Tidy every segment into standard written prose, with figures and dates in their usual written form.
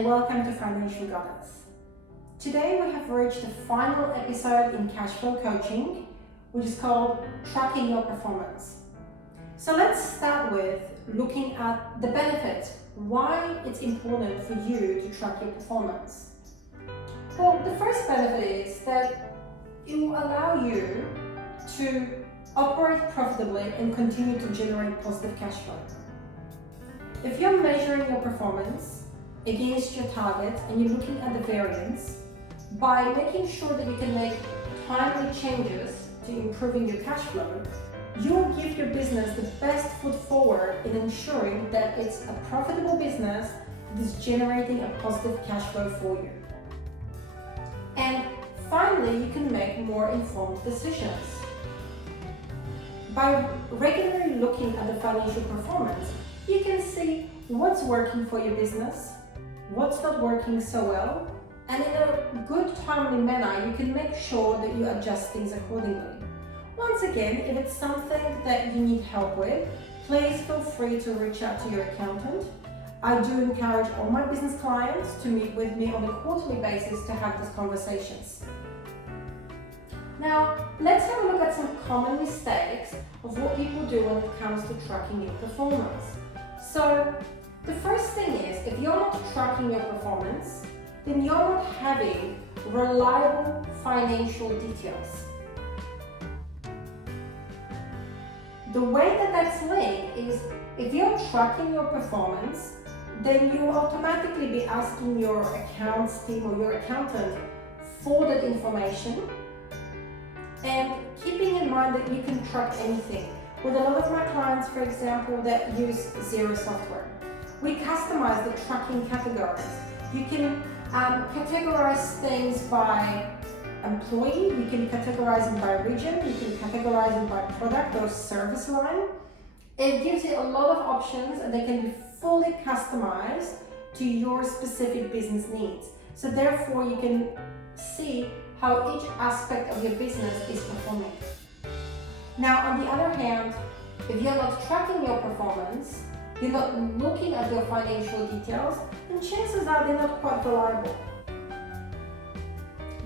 and welcome to Financial Goddess. Today we have reached the final episode in cash flow coaching, which is called Tracking Your Performance. So let's start with looking at the benefits, why it's important for you to track your performance. Well, the first benefit is that it will allow you to operate profitably and continue to generate positive cash flow. If you're measuring your performance against your target and you're looking at the variance, by making sure that you can make timely changes to improving your cash flow, you will give your business the best foot forward in ensuring that it's a profitable business that is generating a positive cash flow for you. And finally, you can make more informed decisions. By regularly looking at the financial performance, you can see what's working for your business, what's not working so well, and in a good, timely manner, you can make sure that you adjust things accordingly. Once again, if it's something that you need help with, please feel free to reach out to your accountant. I do encourage all my business clients to meet with me on a quarterly basis to have these conversations. Now, let's have a look at some common mistakes of what people do when it comes to tracking your performance. So, the first thing is, if you're not tracking your performance, then you're not having reliable financial details. The way that that's linked is, if you're tracking your performance, then you will automatically be asking your accounts team or your accountant for that information, and keeping in mind that you can track anything. With a lot of my clients, for example, that use Xero software, we customize the tracking categories. You can categorize things by employee, you can categorize them by region, you can categorize them by product or service line. It gives you a lot of options and they can be fully customized to your specific business needs. So therefore you can see how each aspect of your business is performing. Now, on the other hand, if you're not tracking your performance, you're not looking at your financial details, then chances are they're not quite reliable.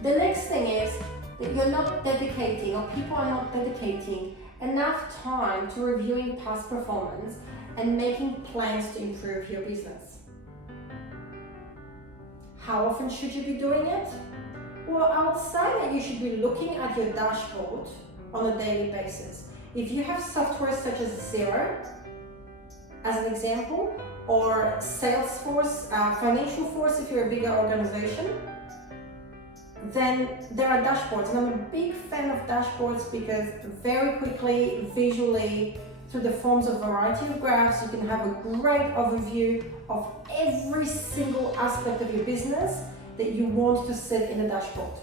The next thing is that you're not dedicating, or people are not dedicating enough time to reviewing past performance and making plans to improve your business. How often should you be doing it? Well, I would say that you should be looking at your dashboard on a daily basis. If you have software such as Xero, as an example, or Salesforce, Financial Force if you're a bigger organization, then there are dashboards. And I'm a big fan of dashboards because very quickly, visually, through the forms of variety of graphs, you can have a great overview of every single aspect of your business that you want to sit in a dashboard.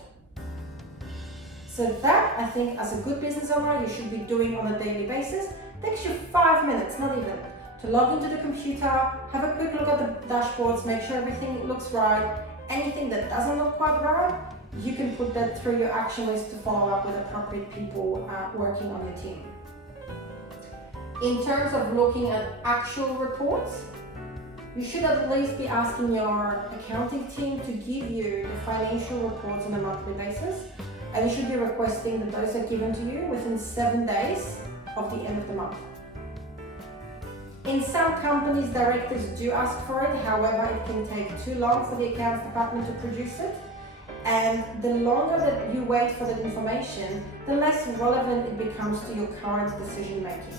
So that, I think, as a good business owner, you should be doing on a daily basis. It takes you 5 minutes, not even, to log into the computer, have a quick look at the dashboards, make sure everything looks right. Anything that doesn't look quite right, you can put that through your action list to follow up with appropriate people working on your team. In terms of looking at actual reports, you should at least be asking your accounting team to give you the financial reports on a monthly basis, and you should be requesting that those are given to you within 7 days of the end of the month. In some companies, directors do ask for it, however, it can take too long for the accounts department to produce it, and the longer that you wait for that information, the less relevant it becomes to your current decision making.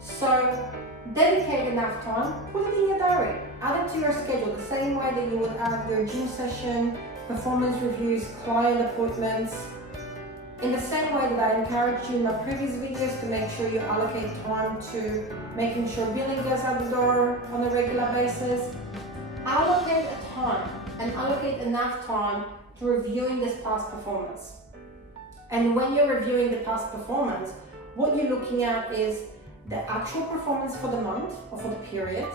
So, dedicate enough time, put it in your diary, add it to your schedule the same way that you would add your gym session, performance reviews, client appointments. In the same way that I encouraged you in my previous videos to make sure you allocate time to making sure billing goes out the door on a regular basis, allocate a time and allocate enough time to reviewing this past performance. And when you're reviewing the past performance, what you're looking at is the actual performance for the month or for the period.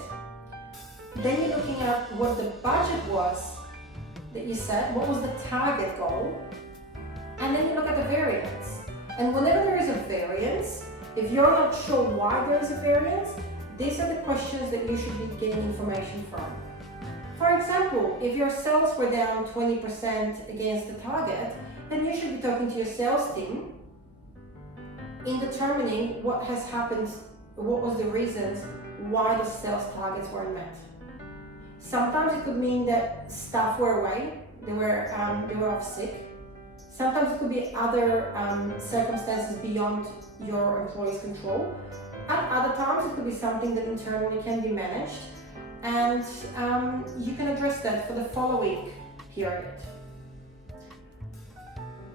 Then you're looking at what the budget was that you set, what was the target goal, and then you look at the variance. And whenever there is a variance, if you're not sure why there is a variance, these are the questions that you should be getting information from. For For example, if your sales were down 20% against the target, then you should be talking to your sales team in determining what has happened, what was the reasons why the sales targets weren't met. Sometimes it could mean that staff were away, they were off sick. Sometimes it could be other circumstances beyond your employee's control. At other times it could be something that internally can be managed, and you can address that for the following period.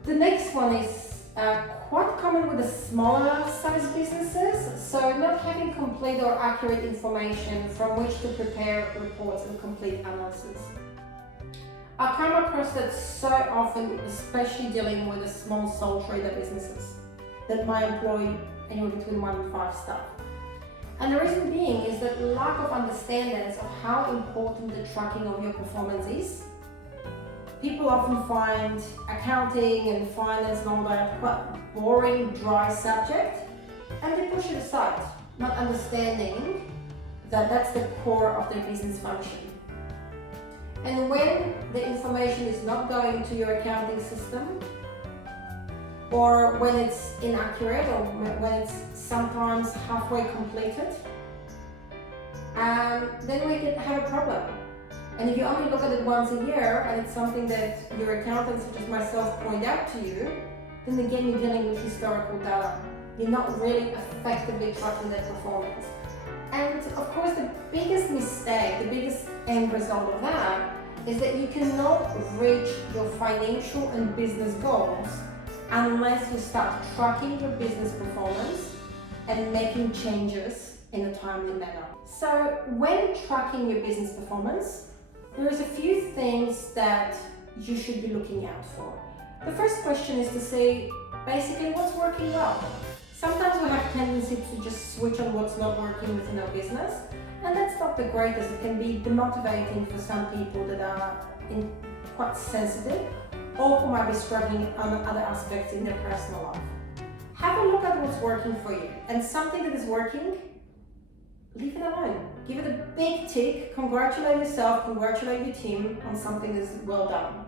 The next one is quite common with the smaller size businesses, so not having complete or accurate information from which to prepare reports and complete analysis. I come across that so often, especially dealing with the small sole trader businesses that might employ anywhere between 1 and 5 staff. And the reason being is that lack of understanding of how important the tracking of your performance is. People often find accounting and finance and all that quite boring, dry subject, and they push it aside, not understanding that that's the core of their business function. And when the information is not going to your accounting system, or when it's inaccurate, or when it's sometimes halfway completed, then we can have a problem. And if you only look at it once a year and it's something that your accountants, such as myself, point out to you, then again you're dealing with historical data. You're not really effectively tracking their performance. And of course the biggest mistake, the biggest end result of that is that you cannot reach your financial and business goals unless you start tracking your business performance and making changes in a timely manner. So when tracking your business performance, there's a few things that you should be looking out for. The first question is to say, basically, what's working well? Sometimes we have tendency to just switch on what's not working within our business, and that's not the greatest. It can be demotivating for some people that are quite sensitive or who might be struggling on other aspects in their personal life. Have a look at what's working for you, and something that is working, leave it alone. Give it a big tick, congratulate yourself, congratulate your team on something that's well done.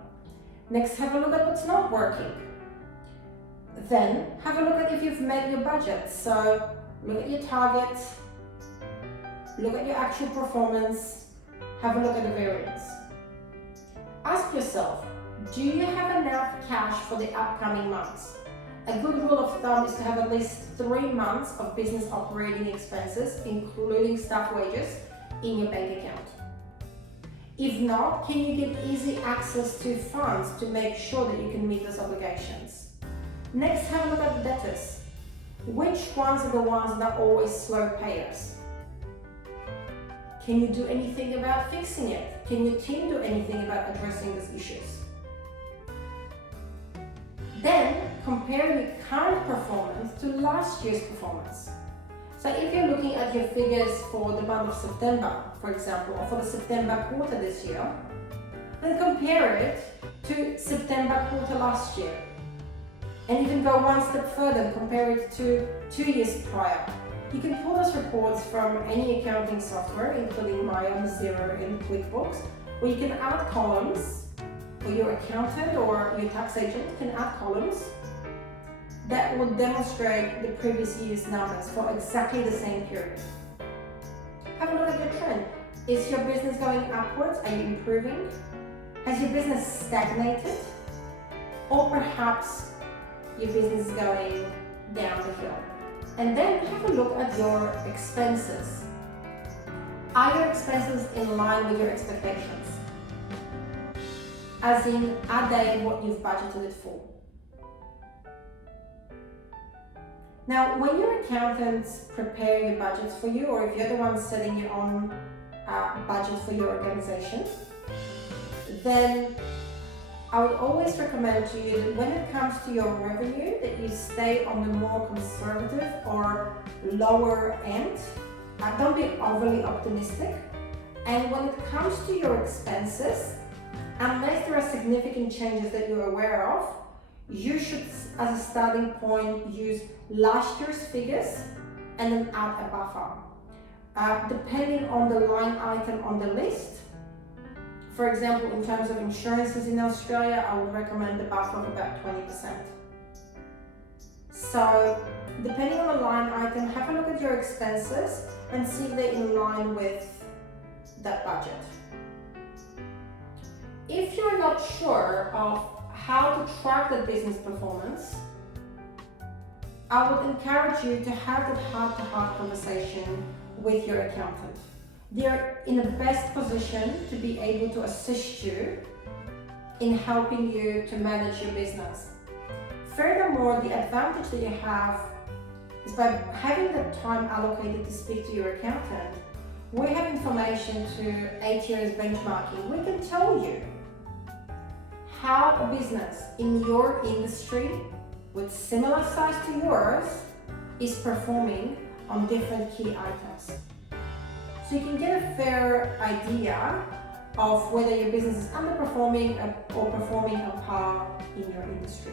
Next, have a look at what's not working. Then, have a look at if you've met your budget. So, look at your targets, look at your actual performance, have a look at the variance. Ask yourself, do you have enough cash for the upcoming months? A good rule of thumb is to have at least 3 months of business operating expenses, including staff wages, in your bank account. If not, can you get easy access to funds to make sure that you can meet those obligations? Next, have a look at the debtors. Which ones are the ones that are always slow payers? Can you do anything about fixing it? Can your team do anything about addressing these issues? Then, compare your current performance to last year's performance. So if you're looking at your figures for the month of September, for example, or for the September quarter this year, then compare it to September quarter last year. And even go one step further and compare it to 2 years prior. You can pull those reports from any accounting software, including my own Xero and QuickBooks, where you can add columns, or your accountant or your tax agent can add columns that will demonstrate the previous year's numbers for exactly the same period. Have a look at your trend. Is your business going upwards? Are you improving? Has your business stagnated? Or perhaps your business is going down the hill? And then have a look at your expenses. Are your expenses in line with your expectations? As in, are they what you've budgeted it for? Now, when your accountants prepare your budgets for you, or if you're the one setting your own budget for your organization, then I would always recommend to you that when it comes to your revenue, that you stay on the more conservative or lower end. Don't be overly optimistic. And when it comes to your expenses, unless there are significant changes that you're aware of, you should, as a starting point, use last year's figures and then add a buffer. Depending on the line item on the list, For example, in terms of insurances in Australia, I would recommend a buffer of about 20%. So, depending on the line item, have a look at your expenses and see if they're in line with that budget. If you're not sure of how to track the business performance, I would encourage you to have that heart-to-heart conversation with your accountant. They're in the best position to be able to assist you in helping you to manage your business. Furthermore, the advantage that you have is by having the time allocated to speak to your accountant. We have information to 8 years benchmarking. We can tell you how a business in your industry with similar size to yours is performing on different key items. So you can get a fair idea of whether your business is underperforming or performing on par in your industry.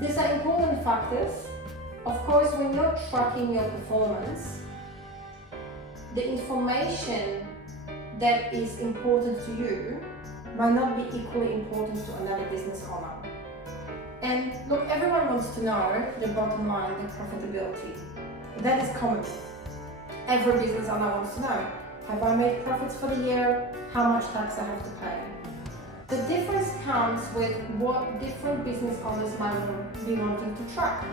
These are important factors. Of course, when you're tracking your performance, the information that is important to you might not be equally important to another business owner. And look, everyone wants to know the bottom line, the profitability. That is common. Every business owner wants to know, have I made profits for the year? How much tax I have to pay? The difference comes with what different business owners might be wanting to track.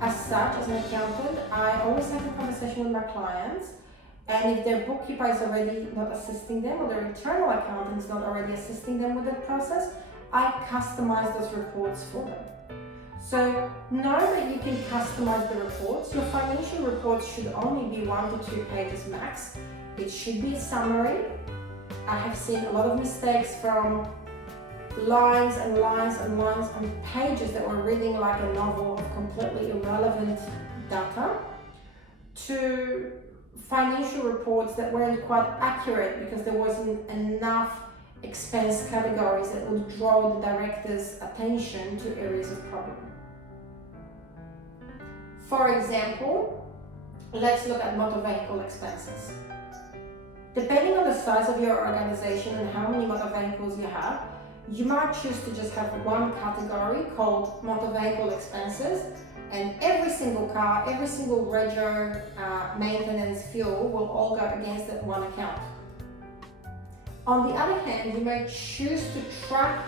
As such, as an accountant, I always have a conversation with my clients, and if their bookkeeper is already not assisting them or their internal accountant is not already assisting them with that process, I customize those reports for them. So know that you can customize the reports. Your financial reports should only be 1 to 2 pages max. It should be a summary. I have seen a lot of mistakes from lines and lines and lines and pages that were reading like a novel of completely irrelevant data to financial reports that weren't quite accurate because there wasn't enough expense categories that would draw the director's attention to areas of problem. For example, let's look at motor vehicle expenses. Depending on the size of your organization and how many motor vehicles you have, you might choose to just have one category called motor vehicle expenses, and every single car, every single rego, maintenance, fuel will all go against that one account. On the other hand, you may choose to track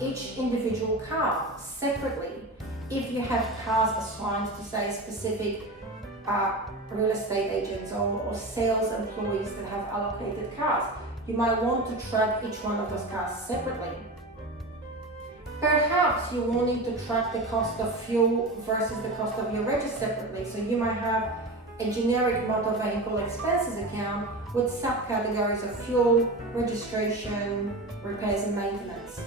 each individual car separately. If you have cars assigned to, say, specific real estate agents or sales employees that have allocated cars, you might want to track each one of those cars separately. Perhaps you're wanting to track the cost of fuel versus the cost of your rego separately, so you might have a generic motor vehicle expenses account with subcategories of fuel, registration, repairs and maintenance.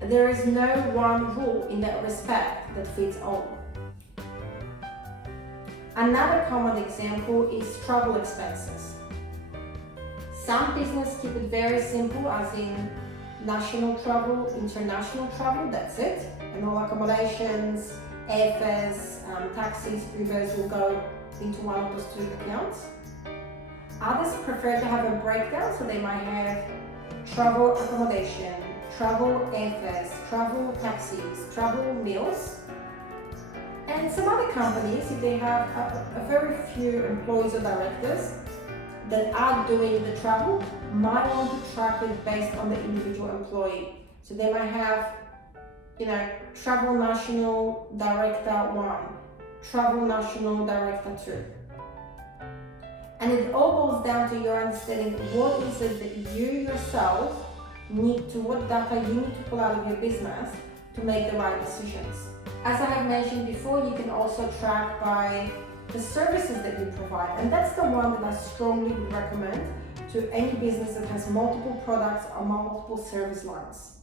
There is no one rule in that respect that fits all. Another common example is travel expenses. Some businesses keep it very simple, as in national travel, international travel, that's it. And all accommodations, airfares, taxis, Ubers will go into one of those two accounts. Others prefer to have a breakdown, so they might have travel accommodation, travel airfares, travel taxis, travel meals. And some other companies, if they have a very few employees or directors that are doing the travel, might want to track it based on the individual employee. So they might have, Travel National Director 1, Travel National Director 2. And it all boils down to your understanding what is it that you yourself what data you need to pull out of your business to make the right decisions. As I have mentioned before, you can also track by the services that you provide, and that's the one that I strongly would recommend to any business that has multiple products or multiple service lines,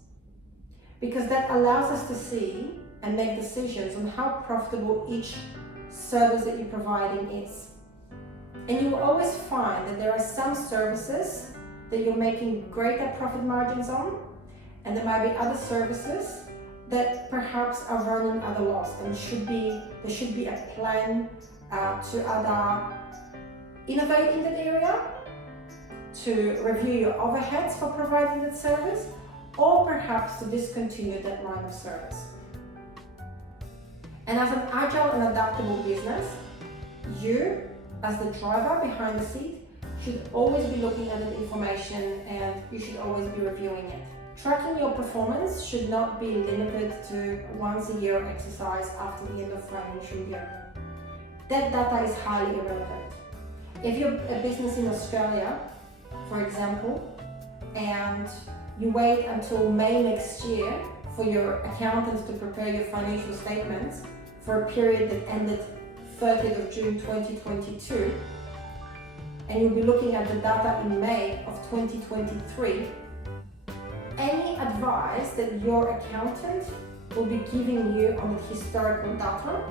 because that allows us to see and make decisions on how profitable each service that you're providing is. And you will always find that there are some services that you're making greater profit margins on, and there might be other services that perhaps are running at a loss, and there should be a plan to other innovate in that area, to review your overheads for providing that service, or perhaps to discontinue that line of service. And as an agile and adaptable business, you, as the driver behind the seat, should always be looking at that information and you should always be reviewing it. Tracking your performance should not be limited to once a year exercise after the end of financial year. That data is highly irrelevant. If you're a business in Australia, for example, and you wait until May next year for your accountant to prepare your financial statements for a period that ended 30th of June 2022, and you'll be looking at the data in May of 2023, any advice that your accountant will be giving you on the historical data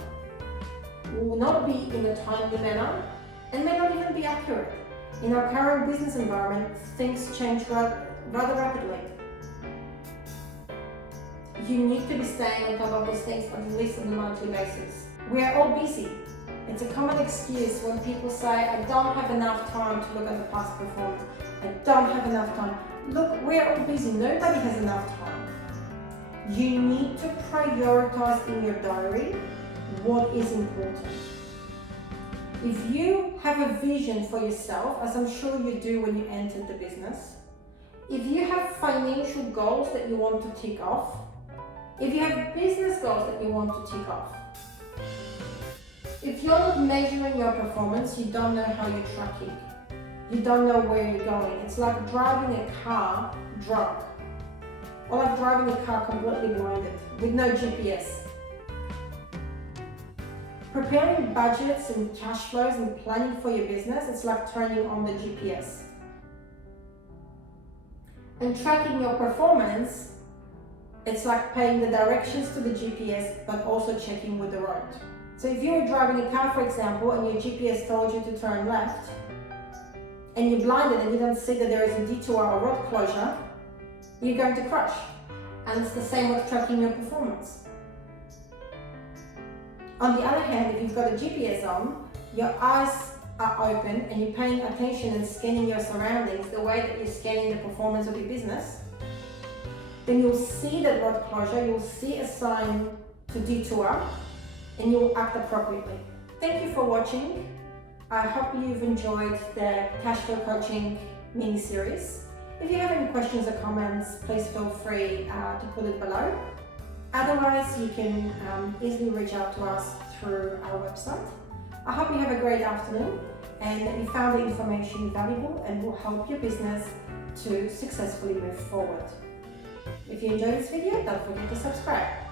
will not be in a timely manner and may not even be accurate. In our current business environment, things change rather rapidly. You need to be staying on top of these things at least on a monthly basis. We are all busy. It's a common excuse when people say, I don't have enough time to look at the past performance. I don't have enough time. Look, we're all busy. Nobody has enough time. You need to prioritize in your diary what is important. If you have a vision for yourself, as I'm sure you do when you entered the business, if you have financial goals that you want to tick off, if you have business goals that you want to tick off, if you're not measuring your performance, you don't know how you're tracking. You don't know where you're going. It's like driving a car drunk, or like driving a car completely blinded with no GPS. Preparing budgets and cash flows and planning for your business, it's like turning on the GPS. And tracking your performance, it's like paying the directions to the GPS, but also checking with the road. So if you were driving a car, for example, and your GPS told you to turn left, and you're blinded and you don't see that there is a detour or road closure, you're going to crash. And it's the same with tracking your performance. On the other hand, if you've got a GPS on, your eyes are open and you're paying attention and scanning your surroundings the way that you're scanning the performance of your business, then you'll see that road closure, you'll see a sign to detour, and you'll act appropriately. Thank you for watching. I hope you've enjoyed the cash flow coaching mini-series. If you have any questions or comments, please feel free to put it below. Otherwise, you can easily reach out to us through our website. I hope you have a great afternoon and that you found the information valuable and will help your business to successfully move forward. If you enjoyed this video, don't forget to subscribe.